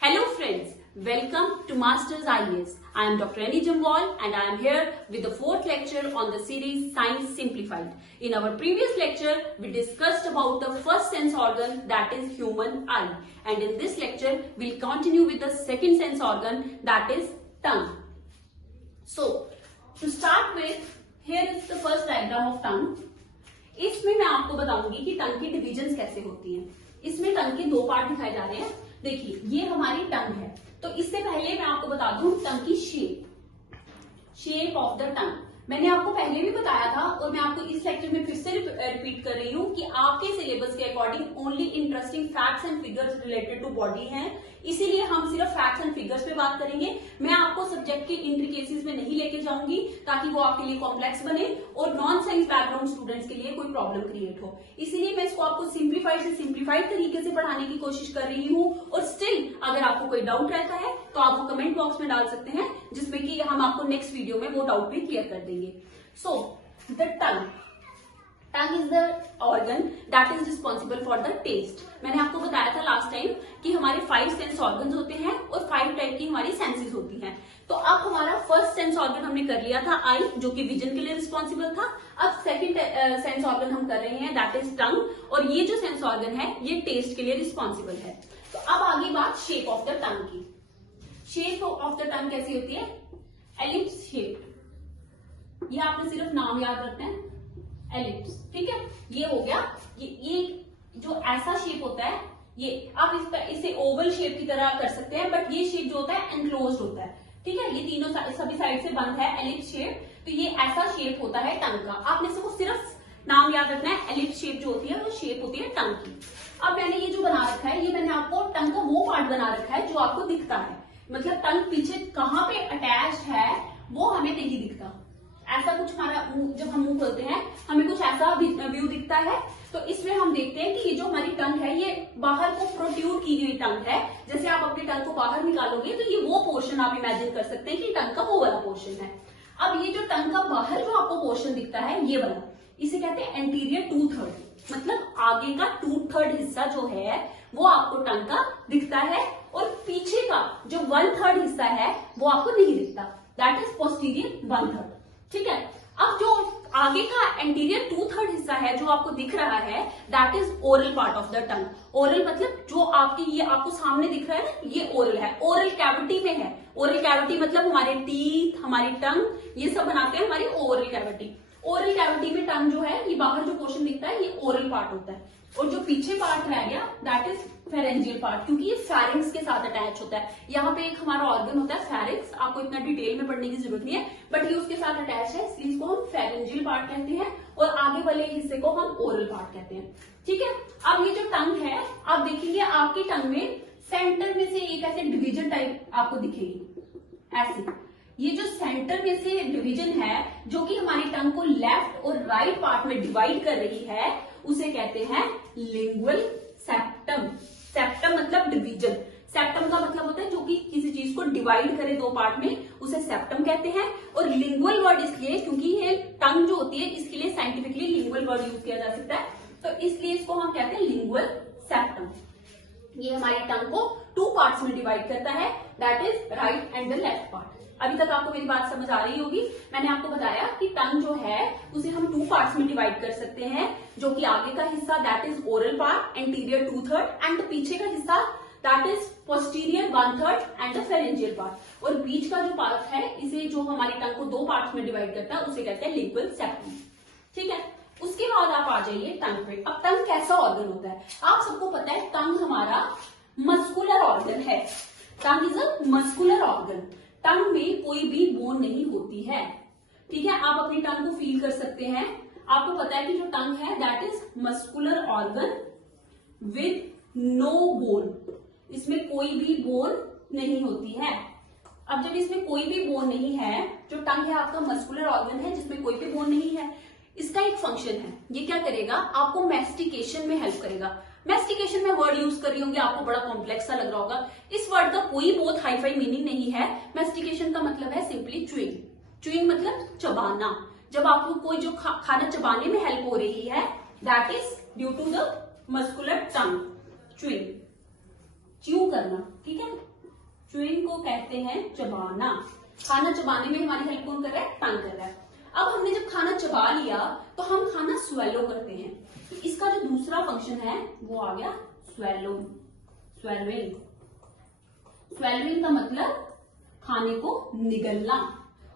Hello friends, welcome to Masters IAS. I am Dr. Annie Jamwal and I am here with the fourth lecture on the series Science Simplified. In our previous lecture, we discussed about the first sense organ, that is human eye. And in this lecture, we'll continue with the second sense organ, that is tongue. So, to start with, here is the first diagram of tongue. इसमें मैं आपको बताऊंगी कि टंग की divisions कैसे होती हैं. इसमें टंग के दो पार्ट दिखाए जा रहे हैं. देखिए, ये हमारी टंग है. तो इससे पहले मैं आपको बता दूं टंग की शेप ऑफ द टंग. मैंने आपको पहले भी बताया था और मैं आपको इस लेक्चर में फिर से रिपीट कर रही हूँ कि आपके सिलेबस के according only interesting facts and figures related to body हैं, इसीलिए हम सिर्फ फैक्ट्स एंड फिगर्स पे बात करेंगे. मैं आपको सब्जेक्ट के इंट्रिकेसीज में नहीं लेके जाऊंगी ताकि वो आपके लिए कॉम्प्लेक्स बने और नॉन साइंस बैकग्राउंड स्टूडेंट्स के लिए कोई प्रॉब्लम क्रिएट हो. इसीलिए मैं इसको आपको सिंप्लीफाइड से सिंप्लीफाइड तरीके से पढ़ाने की कोशिश कर रही हूँ. और स्टिल अगर आपको कोई डाउट रहता है तो आप वो कमेंट बॉक्स में डाल सकते हैं, जिसमें कि हम आपको नेक्स्ट वीडियो में वो डाउट भी क्लियर कर देंगे. So, the tongue is the organ that is responsible for the taste. मैंने आपको बताया था लास्ट टाइम कि हमारे 5 सेंस ऑर्गन्स होते हैं और 5 टाइप की हमारी सेंसेस होती हैं. तो अब हमारा फर्स्ट सेंस ऑर्गन हमने कर लिया था आई, जो कि विजन के लिए रिस्पॉन्सिबल था. अब सेकंड सेंस ऑर्गन हम कर रहे हैं, दैट इज टंग. और ये जो सेंस ऑर्गन है ये टेस्ट के लिए रिस्पॉन्सिबल है. तो अब आगे बात शेप ऑफ द टंग की. शेप ऑफ द टंग कैसी होती है? Ellipse shape. ये आपने सिर्फ नाम याद रखना है, एलिप्स. ठीक है, ये हो गया. ये जो ऐसा शेप होता है, ये आप इसे ओवल शेप की तरह कर सकते हैं, बट ये शेप जो होता है एनक्लोज्ड होता है. ठीक है, ये तीनों सभी साइड से बंद है, एलिप्स शेप. तो ये ऐसा शेप होता है टंग का. आपने सिर्फ नाम याद रखना है. एलिप्स शेप जो होती है वो शेप होती है टंग की. अब मैंने ये जो बना रखा है, ये मैंने आपको टंग का वो पार्ट बना रखा है जो आपको दिखता है. मतलब टंग पीछे कहाँ पे अटैच है वो हमें नहीं दिखता. ऐसा कुछ हमारा जब हम मुंह खोलते हैं हमें कुछ ऐसा व्यू दिखता है. तो इसमें हम देखते हैं कि ये जो हमारी टंग है ये बाहर को प्रोट्रूड की गई टंग है. जैसे आप अपनी टंग को बाहर निकालोगे तो ये वो पोर्शन आप इमेजिन कर सकते हैं कि टंग का वो वाला पोर्शन है. अब ये जो टंग का बाहर जो आपको पोर्शन दिखता है ये वाला, इसे कहते हैं एंटीरियर 2/3. मतलब आगे का 2/3 हिस्सा जो है वो आपको टंग का दिखता है और पीछे का जो 1/3 हिस्सा है वो आपको नहीं दिखता. That is posterior 1/3. ठीक है, अब जो आगे का एंटीरियर 2/3 हिस्सा है जो आपको दिख रहा है, that is oral part of the tongue. Oral मतलब जो आपकी ये आपको सामने दिख रहा है ना, ये ओरल है. ओरल कैविटी में है. ओरल कैविटी मतलब हमारे टीथ, हमारी टंग, ये सब बनाते हैं हमारी ओरल कैविटी. ओरल कैविटी में टंग जो है, ये बाहर जो पोर्शन दिखता है ये ओरल पार्ट होता है. और जो पीछे पार्ट रह गया दैट इज फेरेंजियल पार्ट, क्योंकि ये फेरिंग्स के साथ अटैच होता है. यहाँ पे एक हमारा ऑर्गन होता है फेरिंग्स. आपको इतना डिटेल में पढ़ने की जरूरत नहीं है, बट ये उसके साथ अटैच है, इसलिए इसको हम फेरेंजियल पार्ट कहते हैं. और आगे वाले हिस्से को हम ओरल पार्ट कहते हैं. ठीक है, अब ये जो टंग है, आप देखेंगे आपकी टंग में सेंटर में से एक ऐसे डिवीजन टाइप आपको दिखेगी ऐसे. ये जो सेंटर में से डिवीजन है जो कि हमारी टंग को लेफ्ट और राइट पार्ट में डिवाइड कर रही है, उसे कहते हैं लिंगुअल सेप्टम. सेप्टम मतलब डिवीजन. सेप्टम का मतलब होता है जो कि किसी चीज को डिवाइड करे दो पार्ट में, उसे सेप्टम कहते हैं. और लिंगुअल वर्ड इसलिए क्योंकि ये टंग जो होती है इसके लिए साइंटिफिकली लिंगुअल वर्ड यूज किया जा सकता है, तो इसलिए इसको हम कहते हैं लिंगुअल सेप्टम. ये हमारी टंग को 2 पार्ट्स में डिवाइड करता है, that is right and the left part. अभी तक आपको मेरी बात समझ आ रही होगी. मैंने आपको बताया कि टंग जो है उसे हम 2 पार्ट्स में डिवाइड कर सकते हैं, जो कि आगे का हिस्सा that is oral part, anterior 2/3, and पीछे का हिस्सा that is posterior 1/3 and the pharyngeal part. और बीच का जो पार्ट है, इसे जो हमारी टंग को 2 पार्ट्स में डिवाइड करता है उसे कहते हैं लिंगुअल सेप्टम. ठीक है, उसके बाद आप आ जाइए टंग पे. अब टंग कैसा ऑर्गन होता है? आप सबको पता है टंग हमारा मस्कुलर ऑर्गन है. Tongue is a muscular organ. Tongue में कोई भी बोन नहीं होती है. ठीक है, आप अपनी टंग को फील कर सकते हैं. आपको पता है कि जो टंग है that is muscular organ with no bone. इसमें कोई भी बोन नहीं होती है. अब जब इसमें कोई भी बोन नहीं है, जो टंग है आपका मस्कुलर ऑर्गन है जिसमें कोई भी बोन नहीं है, इसका एक फंक्शन है. ये क्या करेगा? आपको मैस्टिकेशन में हेल्प करेगा. मैस्टिकेशन में वर्ड यूज कर रही होंगी, आपको बड़ा कॉम्प्लेक्स सा लग रहा होगा. इस वर्ड का कोई बहुत हाईफाई मीनिंग नहीं है. मैस्टिकेशन का मतलब है सिंपली च्यूइंग. च्यूइंग मतलब चबाना. जब आपको कोई जो खाना चबाने में हेल्प हो रही है, that is due to the muscular tongue. Chewing, chew करना. ठीक है, च्यूइंग को कहते हैं चबाना। खाना चबाने में हमारी हेल्प कौन कर रहा है? टंग कर रहा है। अब हमने जब खाना चबा लिया तो हम खाना स्वेलो करते हैं, तो इसका जो दूसरा फंक्शन है वो आ गया स्वेलोइंग। स्वेलोइंग का मतलब खाने को निगलना,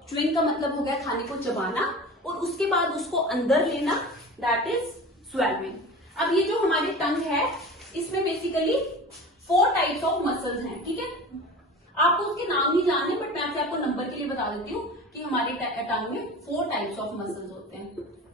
च्यूइंग का मतलब हो गया खाने को चबाना और उसके बाद उसको अंदर लेना, दैट इज स्वेलोइंग। अब ये जो हमारी टंग है इसमें बेसिकली 4 टाइप्स ऑफ मसल्स हैं, ठीक है। आपको उसके नाम नहीं जानने, बट मैं आपको नंबर के लिए बता देती हूँ कि हमारे टंग में 4 टाइप्स ऑफ मसल्स होते हैं,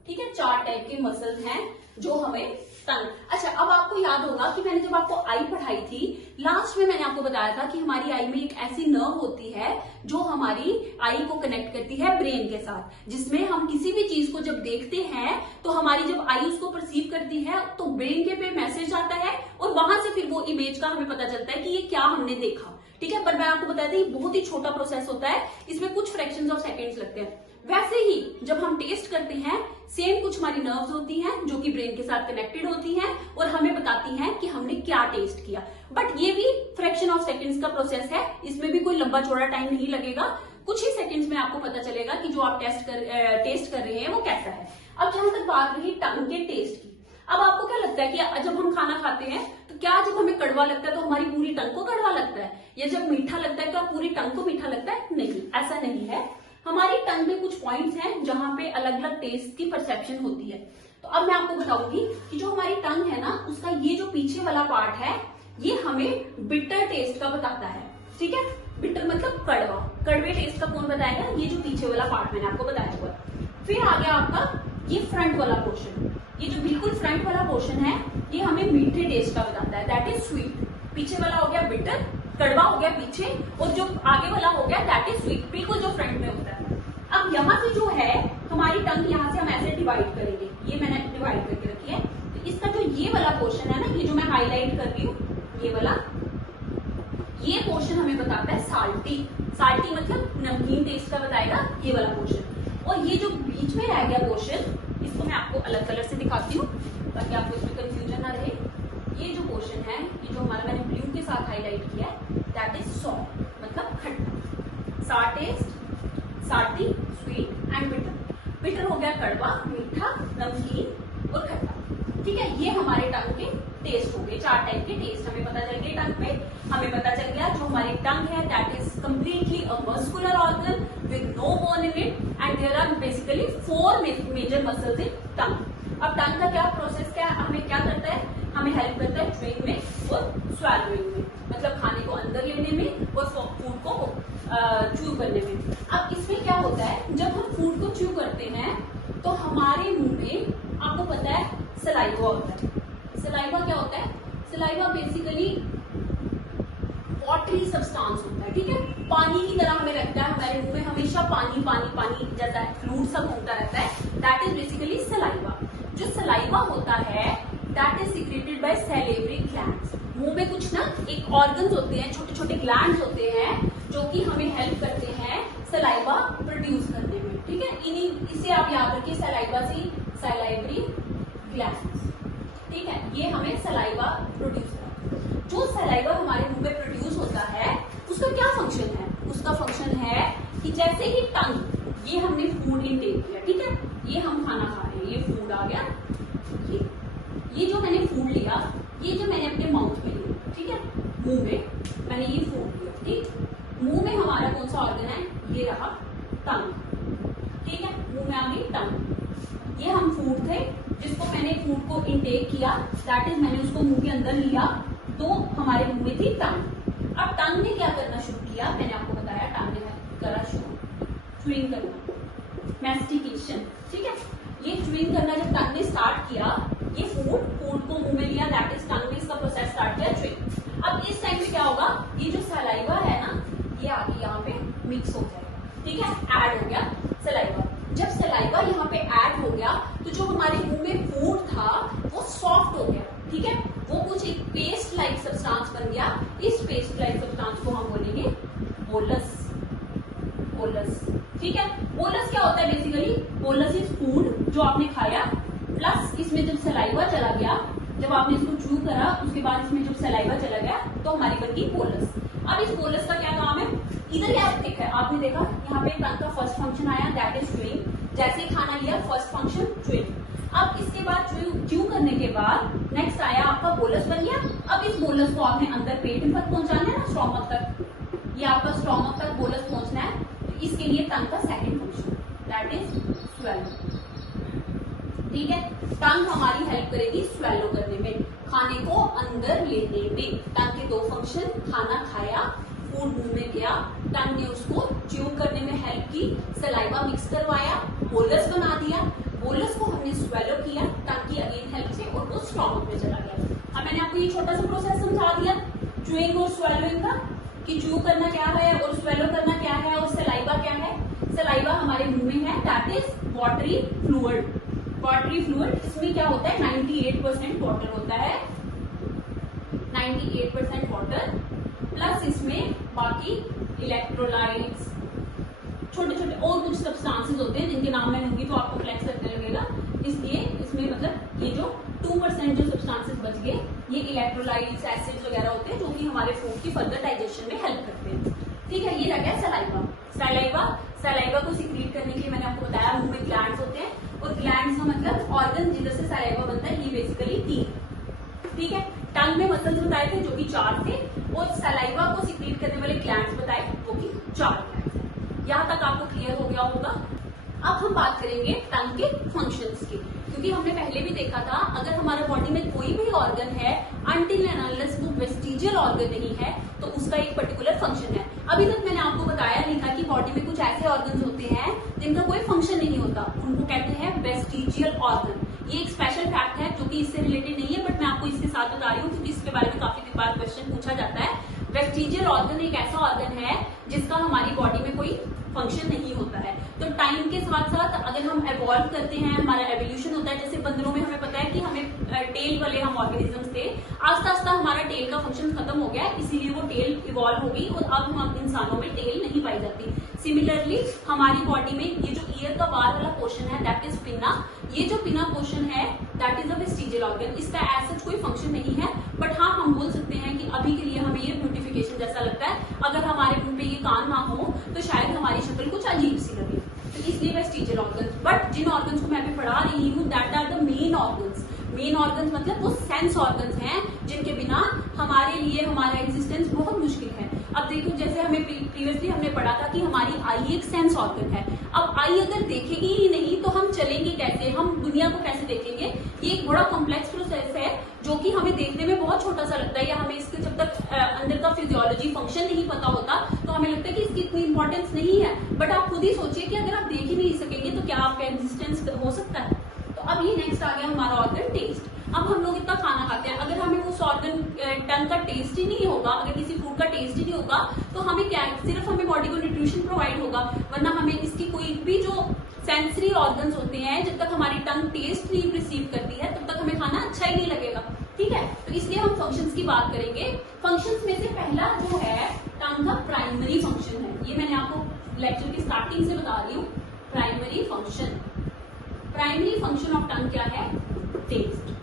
ठीक है। 4 टाइप के मसल्स हैं जो हमें टंग। अच्छा, अब आपको याद होगा कि मैंने जब आपको आई पढ़ाई थी, लास्ट में मैंने आपको बताया था कि हमारी आई में एक ऐसी नर्व होती है जो हमारी आई को कनेक्ट करती है ब्रेन के साथ, जिसमें हम किसी भी चीज को जब देखते हैं तो हमारी जब आई उसको परसीव करती है तो ब्रेन के पे मैसेज आता है और वहां से फिर वो इमेज का हमें पता चलता है कि ये क्या हमने देखा, ठीक है। पर मैं आपको बताया था ये बहुत ही छोटा प्रोसेस होता है, इसमें कुछ फ्रैक्शंस ऑफ सेकंड्स लगते हैं। वैसे ही जब हम टेस्ट करते हैं, सेम कुछ हमारी नर्व्स होती हैं जो कि ब्रेन के साथ कनेक्टेड होती हैं और हमें बताती हैं कि हमने क्या टेस्ट किया। बट ये भी फ्रैक्शन ऑफ सेकंड्स का प्रोसेस है, इसमें भी कोई लंबा चौड़ा टाइम नहीं लगेगा, कुछ ही सेकंड्स में आपको पता चलेगा कि जो आप टेस्ट कर रहे हैं वो कैसा है। अब जहां तक बात रही टंग के टेस्ट की, अब आपको क्या लगता है कि जब हम खाना खाते हैं तो क्या जब हमें कड़वा लगता है तो हमारी पूरी टंग को कड़वा लगता है, या जब मीठा लगता है तो पूरी टंग को मीठा लगता है? नहीं, ऐसा नहीं है। हमारी टंग में कुछ पॉइंट्स हैं जहां पे अलग अलग टेस्ट की परसेप्शन होती है। तो अब मैं आपको बताऊंगी कि जो हमारी टंग है ना, उसका ये जो पीछे वाला पार्ट है ये हमें बिटर टेस्ट का बताता है, ठीक है। बिटर मतलब कड़वा, कड़वे टेस्ट का कौन बताएगा? ये जो पीछे वाला पार्ट मैंने आपको बताया हुआ। फिर आ गया आपका ये फ्रंट वाला पोर्शन, ये जो बिल्कुल फ्रंट वाला पोर्शन है ये हमें मीठे टेस्ट का बताता है, दैट इज स्वीट। पीछे वाला हो गया बिटर, कड़वा हो गया पीछे, और जो आगे वाला हो गया दैट इज स्वीट, बिल्कुल जो फ्रंट में होता है। अब यहाँ से जो है हमारी टंग, यहाँ से हम ऐसे डिवाइड करेंगे, ये मैंने डिवाइड करके रखी है। तो इसका जो ये वाला पोर्शन है ना, ये जो मैं हाईलाइट कर रही हूँ, ये वाला, ये पोर्शन हमें बताता है साल्टी। साल्टी मतलब नमकीन टेस्ट का बताएगा ये वाला पोर्शन। और ये जो बीच में रह गया पोर्शन, इसको मैं आपको अलग कलर से दिखाती हूँ ताकि आपको इसमें कंफ्यूजन ना रहे। ये जो पोर्शन है, ये जो हमारा मैंने ब्लू के साथ हाईलाइट किया है, दैट इज सॉल्ट मतलब खट्टा। Sour taste, salty, sweet and bitter. Bitter हो गया कड़वा, मीठा, नमकीन और खट्टा, ठीक है। ये हमारे टंग के टेस्ट हो गए, 4 टाइप के टेस्ट हमें पता चल गए टंग पे। हमें पता चल गया जो हमारी टंग है that is completely a muscular organ with no bone in it and there are basically 4 major muscles in tongue. अब टंग का क्या प्रोसेस, क्या हमें क्या करता है? हमें हेल्प करता है च्यूइंग में और स्वैलोइंग में, मतलब खाने को अंदर लेने में और फूड को च्यू करने में। अब इसमें क्या होता है, जब हम फूड को च्यू करते हैं तो हमारे मुंह में आपको पता है सलाइवा होता है। सलाइवा क्या होता है? सलाइवा बेसिकली वाटरी सब्सटेंस होता है, ठीक है। पानी की तरह हमें लगता है, हमारे मुंह में हमेशा पानी पानी पानी जैसा फ्लूइड सब घूमता रहता है, दैट इज बेसिकली सलाइवा। जो सलाइवा होता है that is secreted by salivary glands. मुंह में कुछ ना एक ऑर्गन्स होते हैं, छोटे छोटे ग्लैंड्स होते हैं जो कि हमें हेल्प करते हैं सलाइवा प्रोड्यूस करने में, ठीक है। इसे आप याद रखिए, सलाइवा से सैलिवरी ग्लैंड्स, ठीक है। ये हमें सलाइवा प्रोड्यूस करता है। जो सलाइवा हमारे मुंह में प्रोड्यूस होता है उसका क्या फंक्शन है? उसका फंक्शन है कि जैसे ही टंग, ये हमने फूड इनटेक किया, ठीक है, ये हम खाना खा रहे हैं, ये फूड आ गया, ये जो मैंने फूड लिया, ये जो मैंने अपने माउथ में लिया, ठीक है, मुंह में मैंने ये फूड लिया, ठीक। मुंह में हमारा कौन सा ऑर्गन है? ये रहा टंग, ठीक है। मुंह में आ गई टंग। ये हम फूड थे जिसको मैंने फूड को इनटेक किया, दैट इज मैंने उसको मुंह के अंदर लिया, तो हमारे मुंह में थी टंग। अब टंग ने क्या करना शुरू किया? मैंने आपको बताया टंग ने करा शुरू च्यूइंग करना, मैस्टिकेशन, ठीक है। ये च्यूइंग करना जब टंग ने स्टार्ट किया, ये फूड को मुंह में लिया, दैट इज टंग ने इसका प्रोसेस स्टार्ट किया च्यूइंग। अब इस टाइम पे क्या होगा? ये जो सलाइवा है ना, ये आगे यहाँ पे मिक्स हो जाएगा, ठीक है, ऐड हो गया सलाइवा। जब सलाइवा यहाँ पे ऐड हो गया तो जो हमारे मुंह में फूड था वो सॉफ्ट हो गया, ठीक है, वो कुछ एक पेस्ट लाइक सब्सटेंस बन गया। इस पेस्ट लाइक सब्सटेंस को हम बोलेंगे बोलस, बोलस, ठीक है। बोलस क्या होता है? बेसिकली बोलस इज फूड जो आपने खाया, प्लस इसमें जब सलाइवा चला गया, जब आपने इसको च्यू करा उसके बाद इसमें जब सलाइवा चला गया तो हमारी बन गई बोलस। अब इस बोलस का क्या काम है, इधर क्या देखा है आपने, देखा यहाँ पे टंग का फर्स्ट फंक्शन आया दैट इज च्यूइंग, जैसे ही खाना लिया फर्स्ट फंक्शन च्यूइंग। अब इसके बाद च्यू करने के बाद नेक्स्ट आया आपका बोलस बन गया। अब इस बोलस को आपने अंदर पेट में तक पहुंचाना है ना, स्टोमक तक, ये आपका स्टोमक तक बोलस पहुंचना है। तो इसके लिए टंग का second function that is swallow. ठीक है, टंग हमारी हेल्प करेगी स्वेलो करने में, खाने को अंदर लेने में। टंग के दो फंक्शन, खाना खाया, फूड मुंह में गया, टंग ने उसको च्यू करने में हेल्प की, सलाइवा मिक्स करवाया, बोलस बना दिया, बोलस को हमने स्वेलो किया टंग की अगेन हेल्प से और वो स्टोमक में चला गया। अब मैंने आपको ये छोटा सा प्रोसेस समझा दिया च्यूइंग और स्वेलोइंग का, कि च्यू करना क्या है और स्वेलो करना क्या है और सलाइवा क्या है। सलाइवा हमारे मुंह में है that is watery fluid. Watery fluid, इसमें क्या होता है 98% वाटर होता है, 98% वाटर प्लस इसमें बाकी इलेक्ट्रोलाइट्स, छोटे छोटे और कुछ सब्सटेंसेस होते हैं जिनके नाम मैं लूंगी तो आपको फ्लैक्स करने लगेगा। इसलिए इसमें मतलब ये जो 2% जो सब्सटेंसेस बच गए ये इलेक्ट्रोलाइट्स, एसिड्स वगैरह होते हैं जो कि हमारे फूड की फर्दर डाइजेशन में हेल्प करते हैं। ठीक है, ये लगा सलाइवा। सलाइवा को सिक्रीट करने के लिए मैंने आपको बताया मुंह में ग्लैंड्स होते हैं, और ग्लैंड्स का मतलब ऑर्गन जिधर से सलाइवा बनता है, ये बेसिकली 3। ठीक है, टंग में मसल्स बताए थे जो कि 4 थे, और सलाइवा को सिक्रीट करने वाले ग्लैंड्स बताए वो कि 4 ग्लैंड्स हैं। यहां तक आपको क्लियर हो गया होगा। अब हम बात करेंगे टंग के फंक्शंस की, क्योंकि हमने पहले भी देखा था अगर हमारे बॉडी में कोई भी ऑर्गन है अनटिल एंड अनलेस वो वेस्टिजियल ऑर्गन नहीं है तो उसका एक पर्टिकुलर फंक्शन है। अभी तक मैंने आपको बताया नहीं था कि बॉडी में कुछ ऐसे ऑर्गन होते हैं जिनका कोई फंक्शन नहीं होता, उनको कहते हैं वेस्टिजियल ऑर्गन। ये एक स्पेशल फैक्ट है जो कि इससे रिलेटेड नहीं है, बट मैं आपको इसके साथ बता रही हूँ क्योंकि इसके बारे में काफी बार क्वेश्चन पूछा जाता है। वेस्टिजियल ऑर्गन एक ऐसा ऑर्गन है जिसका हमारी बॉडी में कोई फंक्शन नहीं होता है। तो टाइम के साथ साथ अगर हम एवॉल्व करते हैं, हमारा एवोल्यूशन होता है, जैसे बंदरों में हमें पता है कि हमें टेल वाले हम ऑर्गेनिजम्स थे, आस्ता आस्ता हमारा टेल का फंक्शन खत्म हो गया, इसीलिए वो टेल इवॉल्व हो गई और अब हम इंसानों में टेल नहीं पाई जाती। सिमिलरली हमारी बॉडी में ये जो ईयर का बाहर वाला पोर्शन है दैट इज पिना, ये जो पिना पोर्शन है that is a vestigial organ. इसका एज सच कोई फंक्शन नहीं है, बट हाँ हम बोल सकते हैं कि अभी के लिए हमें ये ब्यूटिफिकेशन जैसा लगता है। अगर हमारे मुंह पे ये कान ना हो तो शायद हमारी शक्ल कुछ अजीब सी लगे, तो इसलिए वेस्टिजियल ऑर्गन। बट जिन ऑर्गन्स को मैं अभी पढ़ा रही हूँ that are the main organs. Main organs मतलब वो सेंस ऑर्गन्स हैं जिनके बिना हमारे लिए हमारा एग्जिस्टेंस बहुत मुश्किल है। अब देखो जैसे हमें प्रीवियसली हमने पढ़ा था कि हमारी आई एक सेंस ऑर्गन है। अब आई अगर देखेगी ही नहीं तो हम चलेंगे कैसे, हम दुनिया को कैसे देखेंगे। ये एक बड़ा कॉम्प्लेक्स प्रोसेस है जो कि हमें देखने में बहुत छोटा सा लगता है, या हमें इसके जब तक अंदर का फिजियोलॉजी फंक्शन नहीं पता होता तो हमें लगता है कि इसकी इतनी इंपॉर्टेंस नहीं है। बट आप खुद ही सोचिए कि अगर आप देख ही नहीं सकेंगे तो क्या आपका एग्जिस्टेंस हो सकता है। तो अब ये नेक्स्ट आ गया हमारा ऑर्गन टेस्ट। अब हम लोग इतना खाना खाते हैं, अगर हमें उस ऑर्गन टंग का टेस्ट ही नहीं होगा, अगर किसी फूड का टेस्ट ही नहीं होगा तो हमें क्या, सिर्फ हमें बॉडी को न्यूट्रिशन प्रोवाइड होगा, वरना हमें इसकी कोई भी जो सेंसरी ऑर्गन्स होते हैं जब तक हमारी टंग टेस्ट नहीं रिसीव करती है तब तक हमें खाना अच्छा ही नहीं लगेगा। ठीक है, तो इसलिए हम फंक्शंस की बात करेंगे। फंक्शंस में से पहला जो है टंग का प्राइमरी फंक्शन है, ये मैंने आपको लेक्चर की स्टार्टिंग से बता रही हूँ। Primary function, primary function of tongue क्या है, टेस्ट।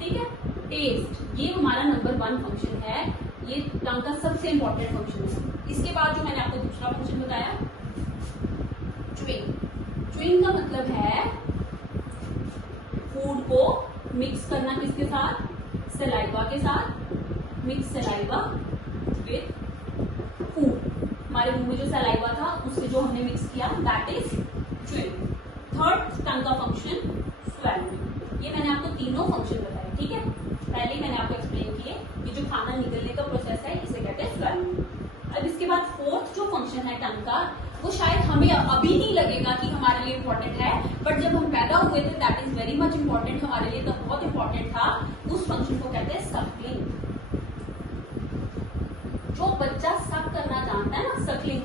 ठीक है, टेस्ट ये हमारा नंबर 1 फंक्शन है, ये टंग का सबसे इंपॉर्टेंट फंक्शन है। इसके बाद जो मैंने आपको दूसरा फंक्शन बताया च्यूइंग। च्यूइंग का मतलब है फूड को मिक्स करना, किसके साथ, सलाइवा के साथ। मिक्स सलाइवा विद फूड, हमारे मुंह में जो सलाइवा था उससे जो हमने मिक्स किया दैट इज च्यूइंग। थर्ड टंग का फंक्शन स्वेलोइंग। ये मैंने आपको तीनों फंक्शन बताए, ठीक है, पहले ही मैंने आपको एक्सप्लेन किए। ये जो खाना निकलने का प्रोसेस है इसे कहते हैं स्वेलोइंग। अब इसके बाद फोर्थ जो फंक्शन है टंग का, वो शायद हमें अभी नहीं लगेगा कि हमारे लिए इंपॉर्टेंट है, बट जब हम पैदा हुए थे that is very much important, हमारे लिए तब बहुत इंपॉर्टेंट था। उस फंक्शन को कहते हैं सक्लिंग। जो बच्चा सक करना जानता है ना, सक्लिंग,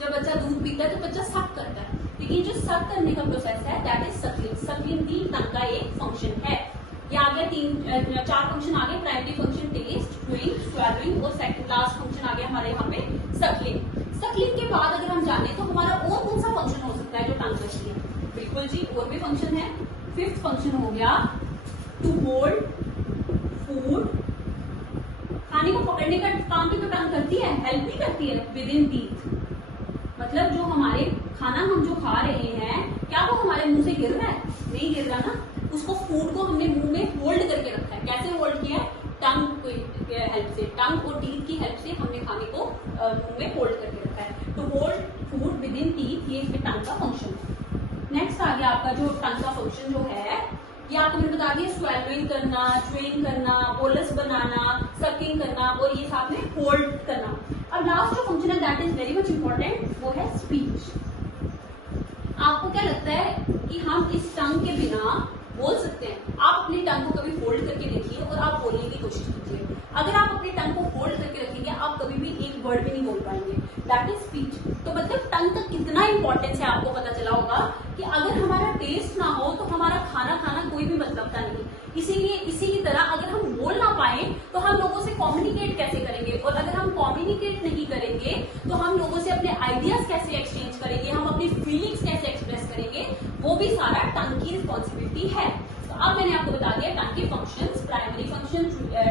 जब बच्चा दूध पीता है तो बच्चा सक करता है, लेकिन जो सक करने का प्रोसेस है दैट इज सक्लिंग। सक्लिंग भी टंग का एक फंक्शन है। ये आ गया 4 फंक्शन आ गए, प्राइमरी फंक्शन टेस्ट, च्यूइंग, स्वैलोइंग और सेकंड लास्ट फंक्शन आ गया हमारे यहाँ पे सक्लिंग। सक्लिंग के बाद अगर हम जाने तो हमारा और कौन सा फंक्शन हो सकता है जो टंग करती है, बिल्कुल जी और भी फंक्शन है। 5th फंक्शन हो गया टू होल्ड फूड, खाना खाने को पकड़ने का काम भी तो टंग करती है, हेल्प नहीं करती है विद इन टीथ। मतलब जो हमारे खाना हम जो खा रहे हैं, क्या वो हमारे मुंह से गिर रहा है? नहीं गिर रहा ना। उसको फूड को हमने मुंह में होल्ड करके रखा है। कैसे होल्ड किया है? टंग की हेल्प से, टंग और टीथ की हेल्प से हमने खाने को मुंह में होल्ड करके रखा है। तो hold food within teeth, ये इसमें टंग का फंक्शन है। नेक्स्ट आ गया आपका जो टंग का फंक्शन जो है, ये आपको मैंने बता दिया, स्वेलविंग करना, च्यूइंग करना, बोलस बनाना, सकिंग करना और ये साथ में होल्ड करना। अब लास्ट जो फंक्शन है that is very much important, वो है स्पीच। आपको क्या लगता है कि हम इस टंग के बिना बोल सकते हैं? आप अपनी टंग को कभी होल्ड करके देखिए और आप बोलने की कोशिश कीजिए। अगर आप अपनी टंग को होल्ड करके रखेंगे, आप कभी भी एक वर्ड भी नहीं बोल पाएंगे। That is speech. तो मतलब टंग का कितना इंपॉर्टेंस है आपको पता चला होगा कि अगर हमारा टेस्ट ना हो तो हमारा खाना खाना कोई भी मतलब का नहीं। इसीलिए इसी की तरह अगर हम बोल ना पाए तो हम लोगों से कम्युनिकेट कैसे करेंगे, और अगर हम कम्युनिकेट नहीं करेंगे तो हम लोगों से अपने आइडियाज कैसे एक्सचेंज करेंगे, हम अपनी फीलिंग्स कैसे एक्सप्रेस करेंगे, वो भी सारा टंग की रिस्पॉन्सिबिलिटी है। तो अब मैंने आपको बता दिया टंग के functions, primary function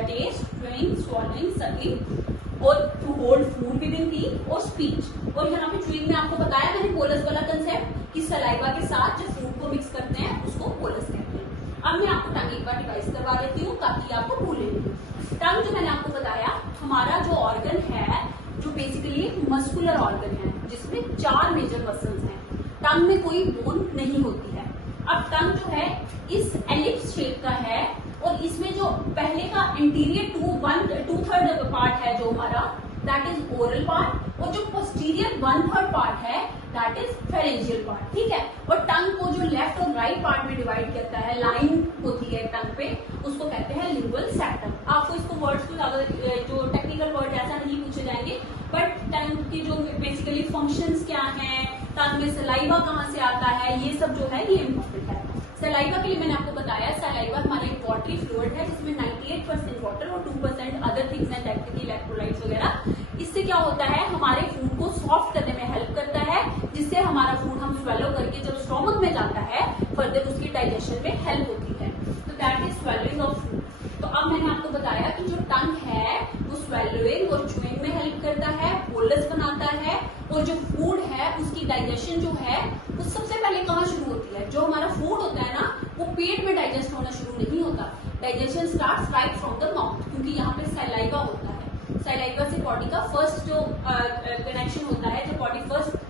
taste, chewing, swallowing, sucking और to hold food within teeth और स्पीच। और यहाँ पे च्यूइंग में आपको बताया मैंने बोलस वाला कंसेप्ट कि सलाइवा के साथ जो फूड को मिक्स करते हैं उसको बोलस कहते हैं। अब मैं आपको टंग एक बार डिवाइस करवा देती हूँ ताकि आपको भूले नहीं। टंग जो मैंने आपको बताया हमारा जो ऑर्गन है, जो बेसिकली मस्कुलर ऑर्गन है जिसमें 4 मेजर मसल्स हैं। टंग में कोई बोन नहीं होती है। अब टंग जो है इस एलिप्स शेप का है और इसमें जो पहले का इंटीरियर 2/3 पार्ट है जो हमारा, दैट इज ओरल पार्ट, और जो पोस्टीरियर 1/3 पार्ट है दैट इज फेरेंजियल पार्ट। ठीक है। और टंग को जो लेफ्ट और राइट पार्ट में डिवाइड करता है, लाइन होती है टंग पे, उसको कहते हैं लिंगुअल सेक्टम। आपको इसको वर्ड्स को ज्यादा जो टेक्निकल वर्ड ऐसा नहीं पूछे जाएंगे, बट टंग की जो बेसिकली फंक्शंस क्या हैं, टंग में सलाइवा कहाँ से आता है, ये सब जो है ये इम्पोर्टेंट है। सलाइवा के लिए मैंने आपको बताया सलाइवा हमारा एक वाटरी फ्लूइड है जिसमें 98% वाटर और 2% अदर थिंग्स हैं जैसे इलेक्ट्रोलाइट्स वगैरह। इससे क्या होता है, हमारे फूड को सॉफ्ट करने में हेल्प करता है, जिससे हमारा फूड हम स्वेलो करके जब स्टोमक में जाता है फर्दर उसकी डाइजेशन में हेल्प होती है। तो that is swallowing of food. तो अब मैंने आपको बताया कि जो टंग है वो स्वेलोइंग और च्यूइंग में हेल्प करता है, बोलस बनाता है, और जो फूड है उसकी डाइजेशन जो है वो सबसे पहले कहाँ शुरू होती है? जो हमारा फूड होता है ना वो पेट में डाइजेस्ट होना शुरू नहीं होता। Digestion starts right from the mouth, क्योंकि यहाँ पे सलाइवा होता है। सलाइवा से बॉडी का फर्स्ट जो कनेक्शन होता है, जब बॉडी फर्स्ट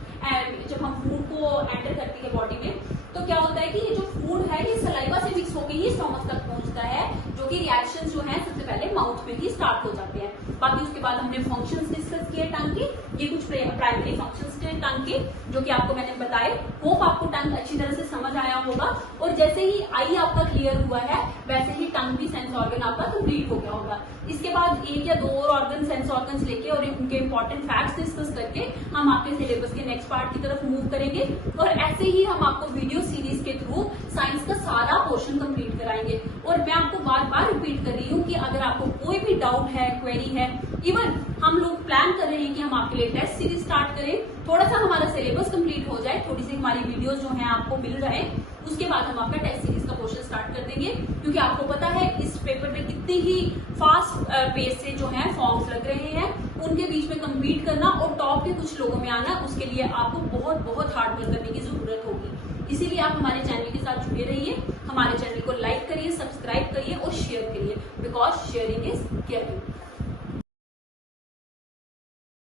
जब हम फूड को एंटर करती है बॉडी में, तो क्या होता है कि ये जो फूड है ये सलाइवा से मिक्स होकर ही स्टोमक तक पहुंचता है, जो कि रिएक्शन जो है सबसे पहले माउथ में ही स्टार्ट हो जाते हैं। बाकी उसके बाद हमने फंक्शंस डिस्कस किए टंग के, ये कुछ प्राइमरी फंक्शंस थे टंग के जो कि आपको मैंने बताए। होप आपको टंग अच्छी तरह से समझ आया होगा, और जैसे ही आई आपका क्लियर हुआ है वैसे ही टंग भी सेंस ऑर्गन आपका कंप्लीट हो गया होगा। इसके बाद 1 या 2 और ऑर्गन सेंस ऑर्गन्स लेके और उनके इंपॉर्टेंट फैक्ट्स डिस्कस करके हम आपके सिलेबस के नेक्स्ट पार्ट की तरफ मूव करेंगे, और ऐसे ही हम आपको वीडियो सीरीज के थ्रू साइंस का सारा पोर्शन कंप्लीट कराएंगे। और मैं आपको बार बार रिपीट कर रही हूँ कि अगर आपको कोई भी डाउट है, क्वेरी है, इवन हम लोग प्लान कर रहे हैं कि हम आपके लिए टेस्ट सीरीज स्टार्ट करें, थोड़ा सा हमारा सिलेबस कंप्लीट हो जाए, थोड़ी सी हमारी वीडियोस जो हैं आपको मिल जाए, उसके बाद हम आपका टेस्ट सीरीज का पोर्शन स्टार्ट कर देंगे। क्योंकि आपको पता है इस पेपर में कितनी ही फास्ट पेस से जो है फॉर्म्स लग रहे हैं, उनके बीच में कम्पीट करना और टॉप के कुछ लोगों में आना, उसके लिए आपको बहुत बहुत हार्ड वर्क करने की जरूरत होगी। इसीलिए आप हमारे चैनल के साथ जुड़े रहिए, हमारे चैनल को लाइक करिए, सब्सक्राइब करिए और शेयर करिए, बिकॉज शेयरिंग इज केयरिंग।